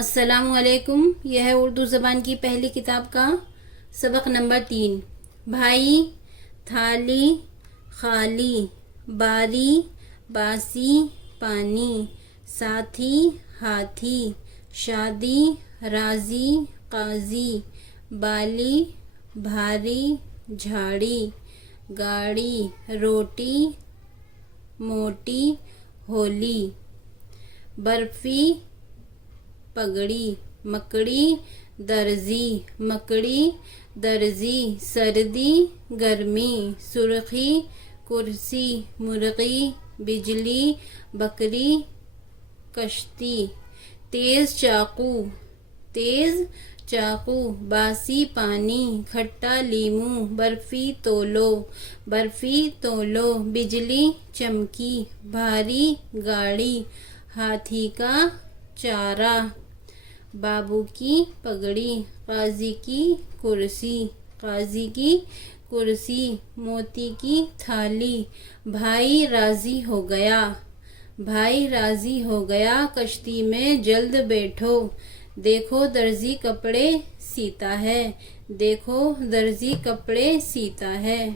السلام علیکم۔ یہ ہے اردو زبان کی پہلی کتاب کا سبق نمبر 3۔ بھائی، تھالی، خالی، باری، باسی، پانی، ساتھی، ہاتھی، شادی، راضی، قاضی، بالی، بھاری، جھاڑی، گاڑی، روٹی، موٹی، ہولی، برفی، پگڑی، مکڑی، درزی، مکڑی، درزی، سردی، گرمی، سرخی، کرسی، مرغی، بجلی، بکری، کشتی، تیز چاقو، تیز چاقو، باسی پانی، کھٹا لیموں، برفی تولو، برفی تولو، بجلی چمکی، بھاری گاڑی، ہاتھی کا چارہ، بابو کی پگڑی، قاضی کی کرسی، قاضی کی کرسی، موتی کی تھالی، بھائی راضی ہو گیا، بھائی راضی ہو گیا، کشتی میں جلد بیٹھو، دیکھو درزی کپڑے سیتا ہے، دیکھو درزی کپڑے سیتا ہے۔